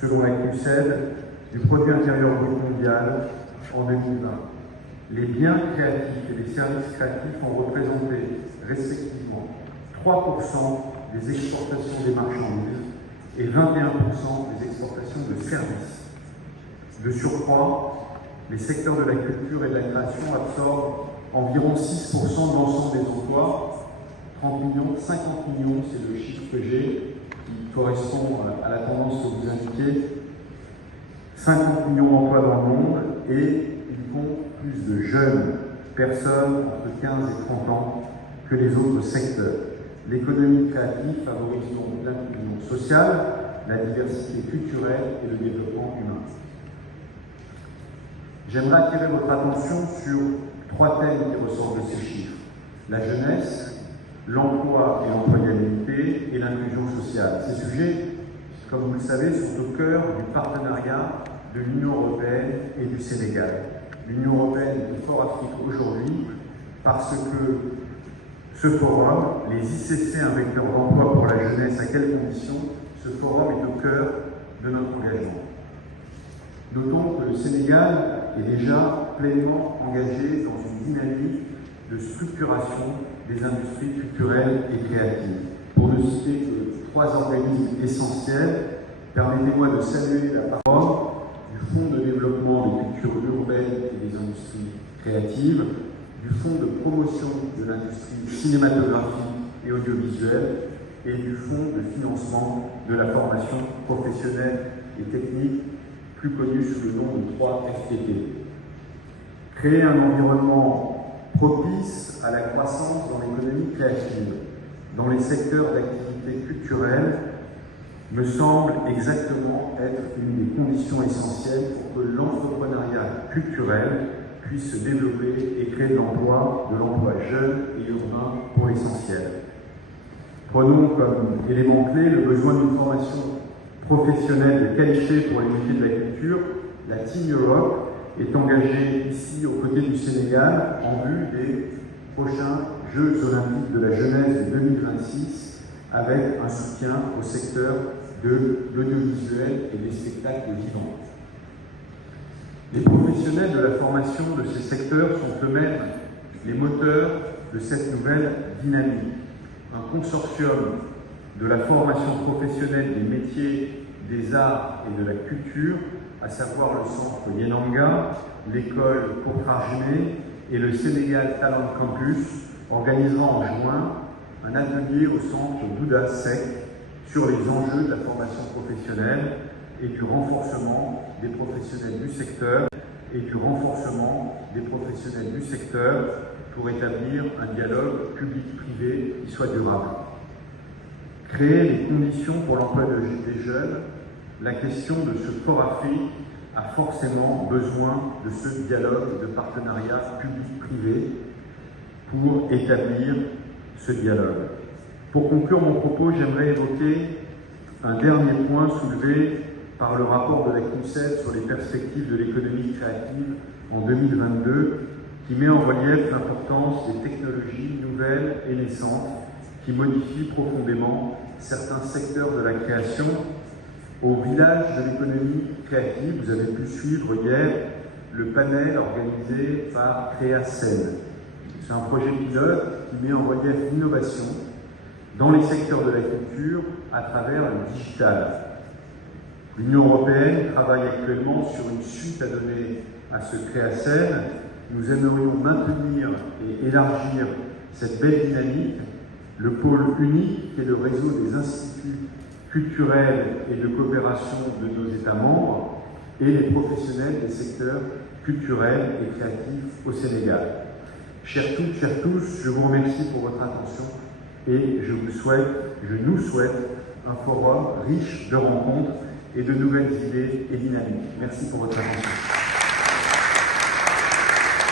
selon la CNUSED, du produit intérieur brut mondial en 2020. Les biens créatifs et les services créatifs ont représenté respectivement 3% des exportations des marchandises et 21% des exportations de services. De surcroît, les secteurs de la culture et de la création absorbent environ 6% de l'ensemble des emplois, 30 millions, 50 millions, c'est le chiffre que j'ai, qui correspond à la tendance que vous indiquez, 50 millions d'emplois dans le monde, et ils comptent plus de jeunes personnes entre 15 et 30 ans que les autres secteurs. L'économie créative favorise donc l'inclusion sociale, la diversité culturelle et le développement humain. J'aimerais attirer votre attention sur 3 thèmes qui ressortent de ces chiffres: la jeunesse, l'emploi et l'employabilité et l'inclusion sociale. Ces sujets, comme vous le savez, sont au cœur du partenariat de l'Union européenne et du Sénégal. L'Union européenne est au Fort Afrique aujourd'hui parce que ce forum, les ICC, un vecteur d'emploi pour la jeunesse, à quelles conditions? Ce forum est au cœur de notre engagement. Notons que le Sénégal est déjà pleinement engagé dans une dynamique de structuration des industries culturelles et créatives. Pour ne citer que 3 organismes essentiels, permettez-moi de saluer la parole du Fonds de développement des cultures urbaines et des industries créatives, du Fonds de promotion de l'industrie cinématographique et audiovisuelle et du Fonds de financement de la formation professionnelle et technique, plus connu sous le nom de 3FTT. Créer un environnement propice à la croissance dans l'économie créative, dans les secteurs d'activité culturelle, me semble exactement être une des conditions essentielles pour que l'entrepreneuriat culturel puisse se développer et créer de l'emploi jeune et urbain pour l'essentiel. Prenons comme élément clé le besoin d'une formation professionnelle de qualité pour les métiers de la culture. La Team Europe est engagée ici aux côtés du Sénégal en vue des prochains Jeux olympiques de la jeunesse de 2026 avec un soutien au secteur de l'audiovisuel et des spectacles vivants. Les professionnels de la formation de ces secteurs sont eux-mêmes les moteurs de cette nouvelle dynamique. Un consortium de la formation professionnelle des métiers, des arts et de la culture, à savoir le centre Yenanga, l'école Kotrajme et le Sénégal Talent Campus, organisera en juin un atelier au centre Douda Sec sur les enjeux de la formation professionnelle et du renforcement des professionnels du secteur pour établir un dialogue public-privé qui soit durable. Créer les conditions pour l'emploi des jeunes, la question de ce Fort Afrique a forcément besoin de ce dialogue de partenariat public-privé pour établir ce dialogue. Pour conclure mon propos, j'aimerais évoquer un dernier point soulevé par le rapport de la CNUSED sur les perspectives de l'économie créative en 2022, qui met en relief l'importance des technologies nouvelles et naissantes qui modifient profondément certains secteurs de la création. Au village de l'économie créative, vous avez pu suivre hier le panel organisé par Créacen. C'est un projet pilote qui met en relief l'innovation dans les secteurs de la culture à travers le digital. L'Union européenne travaille actuellement sur une suite à donner à ce Créacen. Nous aimerions maintenir et élargir cette belle dynamique. Le pôle unique, qui est le réseau des instituts culturels et de coopération de nos États membres, et les professionnels des secteurs culturels et créatifs au Sénégal. Chers toutes, chers tous, je vous remercie pour votre attention et je nous souhaite un forum riche de rencontres et de nouvelles idées et dynamiques. Merci pour votre attention.